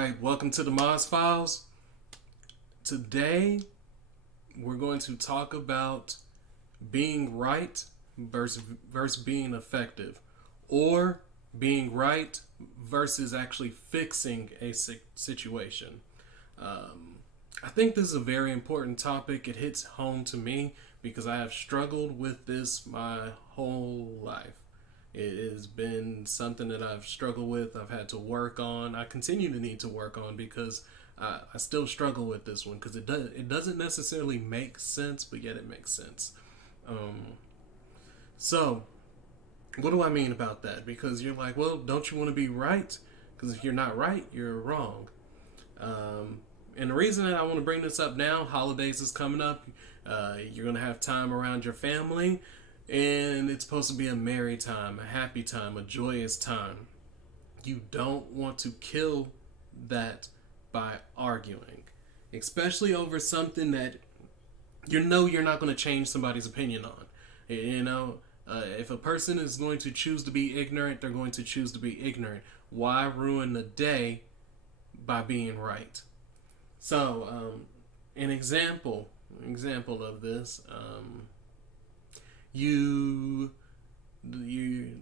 right, welcome to the Moz Files. Today, we're going to talk about being right versus being effective, or being right versus actually fixing a situation. I think this is a very important topic. It hits home to me because I have struggled with this my whole life. It has been something that I've struggled with. I've had to work on. I continue to need to work on because I still struggle with this one because it doesn't necessarily make sense, but yet it makes sense. Um, so, what do I mean about that? Because you're like, well, don't you want to be right? Because if you're not right, you're wrong. And the reason that I want to bring this up now, holidays is coming up. You're gonna have time around your family, and it's supposed to be a merry time, a happy time, a joyous time. You don't want to kill that by arguing, especially over something that you know you're not going to change somebody's opinion on. You know, if a person is going to choose to be ignorant, they're going to choose to be ignorant. Why ruin the day by being right? So, an example of this, you you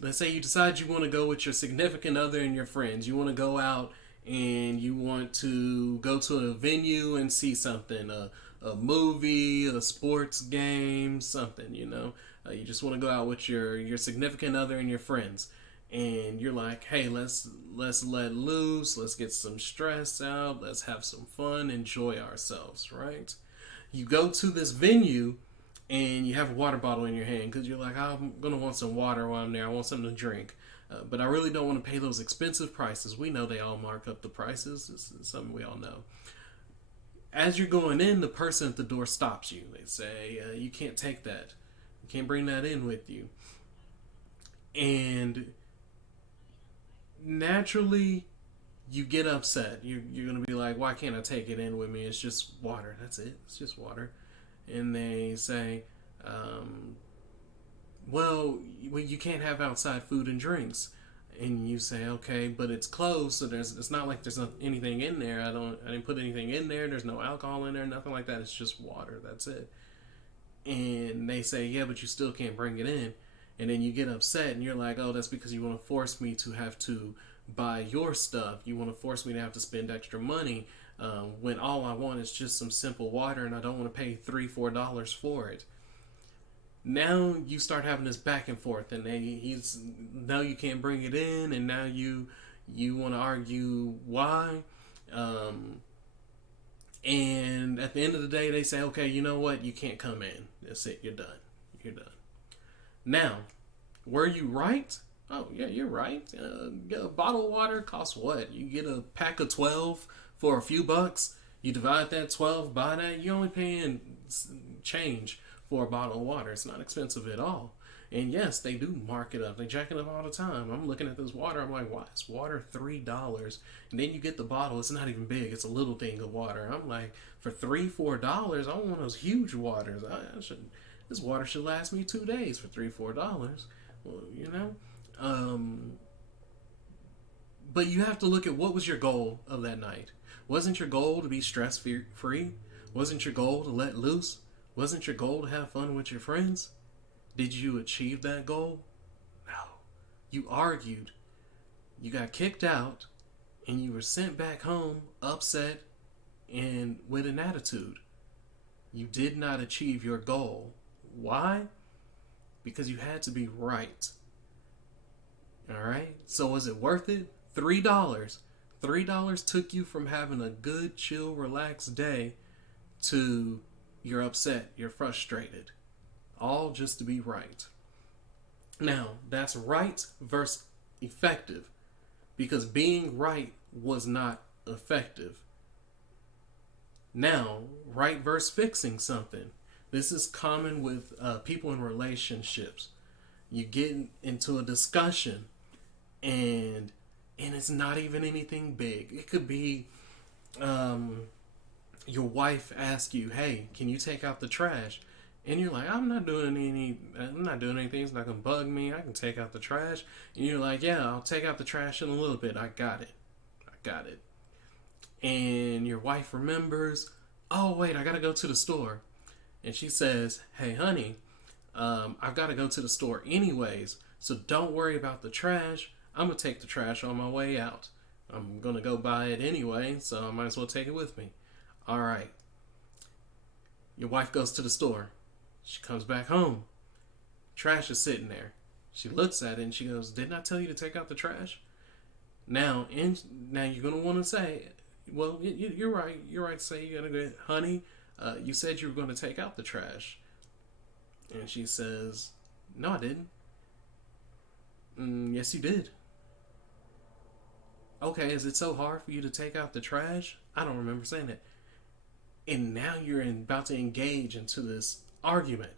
let's say you decide you want to go with your significant other and your friends. You want to go out and you want to go to a venue and see something, a movie, a sports game, something. You just want to go out with your significant other and your friends, and you're like, hey, let's let loose, let's get some stress out, let's have some fun, enjoy ourselves, right? You go to this venue and you have a water bottle in your hand because you're like, oh, I'm gonna want some water while I'm there. I want something to drink, but I really don't want to pay those expensive prices. We know they all mark up the prices. This is something we all know. As you're going in, the person at the door stops you. They say, you can't take that. You can't bring that in with you. And naturally, you get upset. You're gonna be like, why can't I take it in with me? It's just water. That's it. It's just water. And they say, um, well, you can't have outside food and drinks. And you say, okay, but it's closed, so it's not like there's anything in there. I didn't put anything in there. There's no alcohol in there, nothing like that. It's just water. That's it. And they say, yeah, but you still can't bring it in. And then you get upset, and you're like, oh, that's because you want to force me to have to buy your stuff. You want to force me to have to spend extra money, when all I want is just some simple water, and I don't want to pay $3-4 for it. Now you start having this back and forth, and he's now you can't bring it in, and now you want to argue why. Um, and at the end of the day, they say, okay, you know what? You can't come in. That's it. You're done. You're done. Now, were you right? Oh, yeah, you're right. A bottle of water costs what? You get a pack of 12 for a few bucks. You divide that 12 by that. You're only paying change for a bottle of water. It's not expensive at all. And yes, they do mark it up. They jack it up all the time. I'm looking at this water. I'm like, why is water $3? And then you get the bottle. It's not even big. It's a little thing of water. I'm like, for $3-4, I want one of those huge waters. This water should last me 2 days for $3-4. Well, but you have to look at what was your goal of that night. Wasn't your goal to be stress free? Wasn't your goal to let loose? Wasn't your goal to have fun with your friends? Did you achieve that goal? No. You argued, you got kicked out, and you were sent back home upset and with an attitude. You did not achieve your goal. Why? Because you had to be right. Alright? So was it worth it? $3. $3 took you from having a good, chill, relaxed day to you're upset, you're frustrated. All just to be right. Now, that's right versus effective. Because being right was not effective. Now, right versus fixing something. This is common with people in relationships. You get into a discussion, and it's not even anything big. It could be your wife asks you, "Hey, can you take out the trash?" And you're like, I'm not doing anything. It's not gonna bug me. I can take out the trash. And you're like, yeah, I'll take out the trash in a little bit. I got it. and your wife remembers, oh, wait, I got to go to the store. And she says, hey, honey, I've got to go to the store anyways, so don't worry about the trash. I'm going to take the trash on my way out. I'm going to go buy it anyway, so I might as well take it with me. All right. Your wife goes to the store. She comes back home. Trash is sitting there. She looks at it and she goes, didn't I tell you to take out the trash? Now you're going to want to say, well, you're right. You're right to say you're going to go, honey, you said you were going to take out the trash. And she says, no, I didn't. Yes, you did. Okay, is it so hard for you to take out the trash? I don't remember saying that. And now you're about to engage into this argument.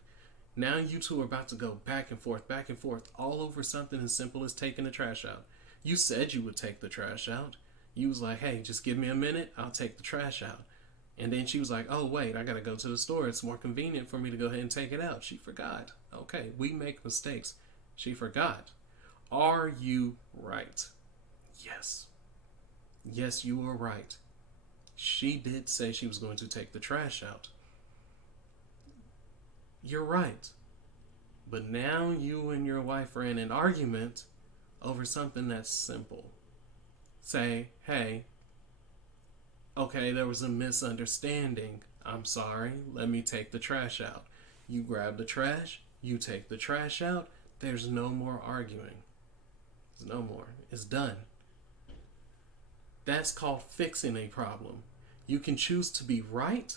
Now you two are about to go back and forth, all over something as simple as taking the trash out. You said you would take the trash out. You was like, hey, just give me a minute, I'll take the trash out. And then she was like, oh, wait, I got to go to the store. It's more convenient for me to go ahead and take it out. She forgot. Okay, we make mistakes. She forgot. Are you right? Yes. Yes, you are right. She did say she was going to take the trash out. You're right. But now you and your wife are in an argument over something that's simple. Say, hey, okay, there was a misunderstanding. I'm sorry. Let me take the trash out. You grab the trash. You take the trash out. There's no more arguing. There's no more. It's done. That's called fixing a problem. You can choose to be right,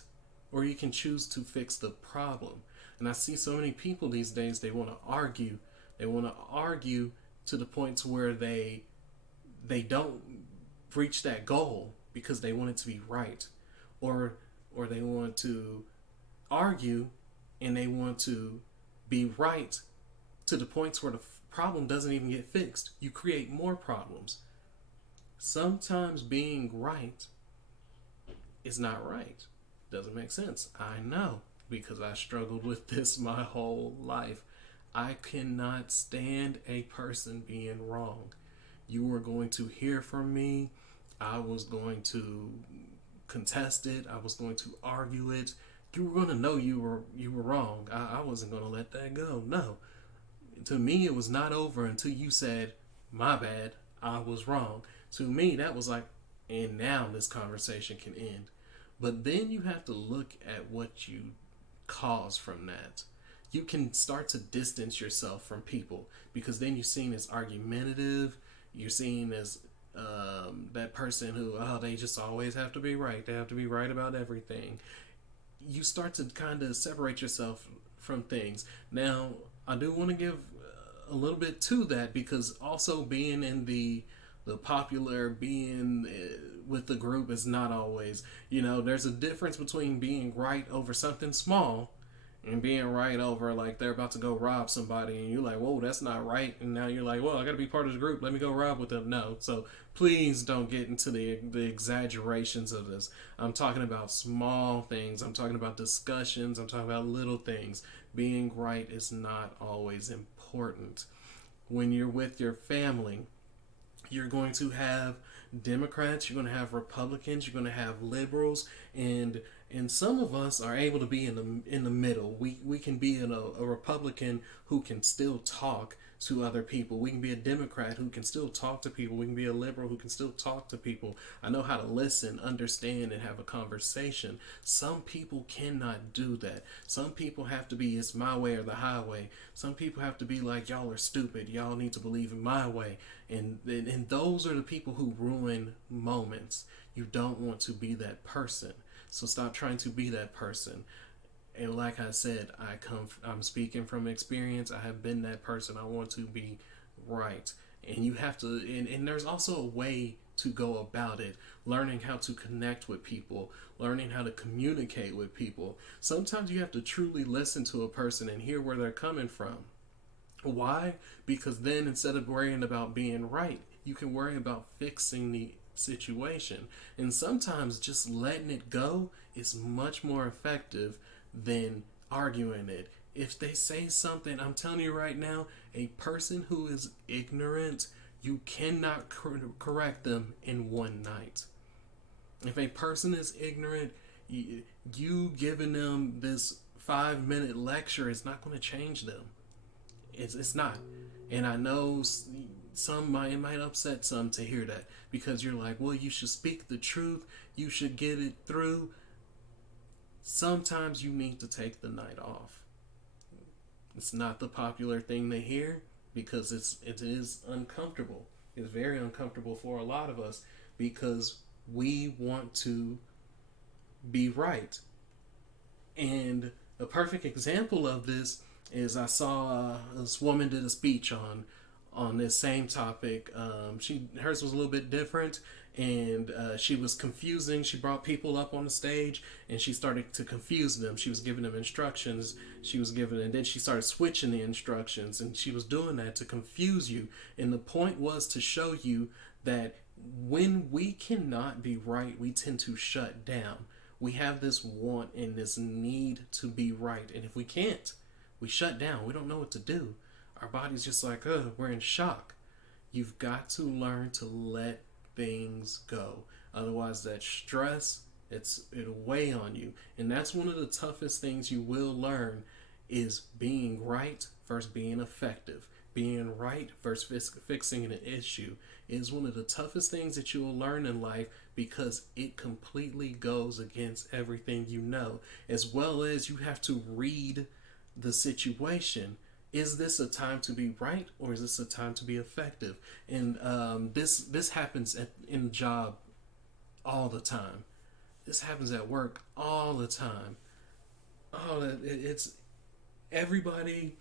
or you can choose to fix the problem. And I see so many people these days, they want to argue. They want to argue to the point to where they don't reach that goal because they want it to be right. Or they want to argue and they want to be right to the points where the problem doesn't even get fixed. You create more problems. Sometimes being right is not right. Doesn't make sense. I know, because I struggled with this my whole life. I cannot stand a person being wrong. You were going to hear from me. I was going to contest it. I was going to argue it. You were going to know you were wrong. I wasn't going to let that go. No. To me, it was not over until you said, my bad, I was wrong. To me, that was like, and now this conversation can end. But then you have to look at what you caused from that. You can start to distance yourself from people because then you're seen as argumentative. You're seen as that person who, they just always have to be right. They have to be right about everything. You start to kind of separate yourself from things. Now, I do want to give a little bit to that because also being in the popular, being with the group is not always, there's a difference between being right over something small and being right over like they're about to go rob somebody and you're like, whoa, that's not right. And now you're like, well, I got to be part of the group. Let me go rob with them. No. So please don't get into the exaggerations of this. I'm talking about small things. I'm talking about discussions. I'm talking about little things. Being right is not always important. When you're with your family, you're going to have Democrats, you're going to have Republicans, you're going to have liberals, and some of us are able to be in the middle. We can be a Republican who can still talk to other people. We can be a Democrat who can still talk to people. We can be a liberal who can still talk to people. I know how to listen, understand, and have a conversation. Some people cannot do that. Some people have to be, it's my way or the highway. Some people have to be like, y'all are stupid. Y'all need to believe in my way. And those are the people who ruin moments. You don't want to be that person. So stop trying to be that person. And like I said, I'm speaking from experience. I have been that person. I want to be right. And you have to, and there's also a way to go about it. Learning how to connect with people, learning how to communicate with people. Sometimes you have to truly listen to a person and hear where they're coming from. Why? Because then instead of worrying about being right, you can worry about fixing the situation. And sometimes just letting it go is much more effective than arguing it. If they say something, I'm telling you right now, a person who is ignorant, you cannot correct them in one night. If a person is ignorant, you giving them this 5 minute lecture is not going to change them. It's not. And I know it might upset some to hear that, because you're like, well, you should speak the truth, you should get it through. Sometimes you need to take the night off. It's not the popular thing to hear, because it is uncomfortable. It's very uncomfortable for a lot of us, because we want to be right. And a perfect example of this is, I saw this woman did a speech on this same topic. Hers was a little bit different, and she was confusing. She brought people up on the stage, and she started to confuse them. She was giving them instructions. And then she started switching the instructions, and she was doing that to confuse you. And the point was to show you that when we cannot be right, we tend to shut down. We have this want and this need to be right, and if we can't, we shut down. We don't know what to do. Our body's just like, we're in shock. You've got to learn to let things go. Otherwise, that stress, it'll weigh on you. And that's one of the toughest things you will learn, is being right versus being effective. Being right versus fixing an issue is one of the toughest things that you will learn in life, because it completely goes against everything you know, as well as you have to read the situation. Is this a time to be right, or is this a time to be effective? And this happens in the job all the time. This happens at work all the time. It's everybody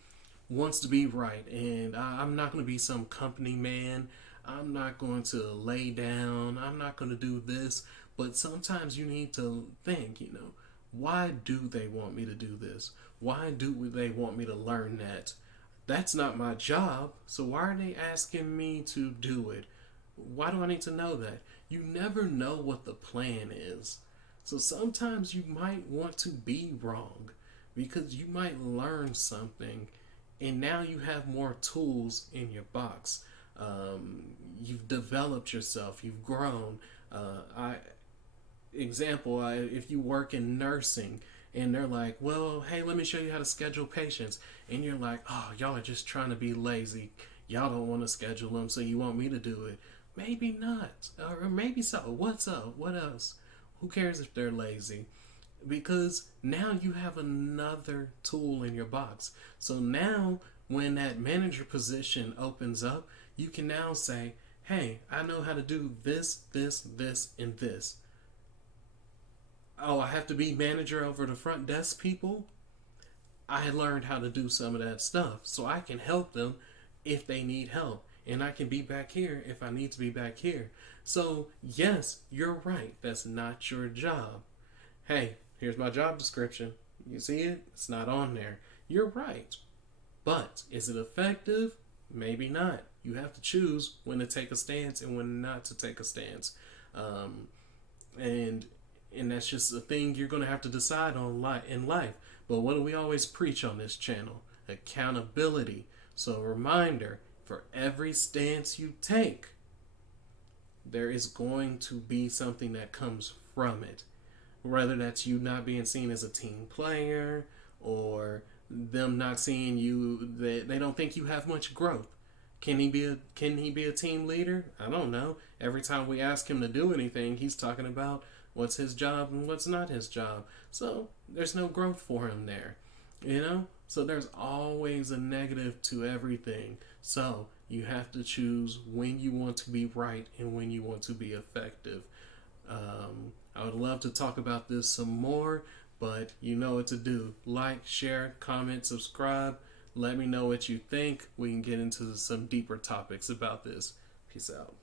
wants to be right, and I'm not going to be some company man. I'm not going to lay down. I'm not going to do this. But sometimes you need to think, why do they want me to do this? Why do they want me to learn that? That's not my job, so why are they asking me to do it? Why do I need to know that? You never know what the plan is. So sometimes you might want to be wrong, because you might learn something, and now you have more tools in your box. You've developed yourself. You've grown. If you work in nursing, and they're like, well, hey, let me show you how to schedule patients. And you're like, oh, y'all are just trying to be lazy. Y'all don't want to schedule them, so you want me to do it. Maybe not. Or maybe so. What's up? What else? Who cares if they're lazy? Because now you have another tool in your box. So now when that manager position opens up, you can now say, hey, I know how to do this, this, and this. Oh, I have to be manager over the front desk people? I learned how to do some of that stuff, so I can help them if they need help. And I can be back here if I need to be back here. So, yes, you're right. That's not your job. Hey, here's my job description. You see it? It's not on there. You're right. But is it effective? Maybe not. You have to choose when to take a stance and when not to take a stance. And that's just a thing you're going to have to decide on in life. But what do we always preach on this channel? Accountability. So a reminder, for every stance you take, there is going to be something that comes from it. Whether that's you not being seen as a team player, or them not seeing you, they don't think you have much growth. Can he be a team leader? I don't know. Every time we ask him to do anything, he's talking about what's his job and what's not his job. So there's no growth for him there. So there's always a negative to everything. So you have to choose when you want to be right and when you want to be effective. I would love to talk about this some more, but you know what to do. Like, share, comment, subscribe. Let me know what you think. We can get into some deeper topics about this. Peace out.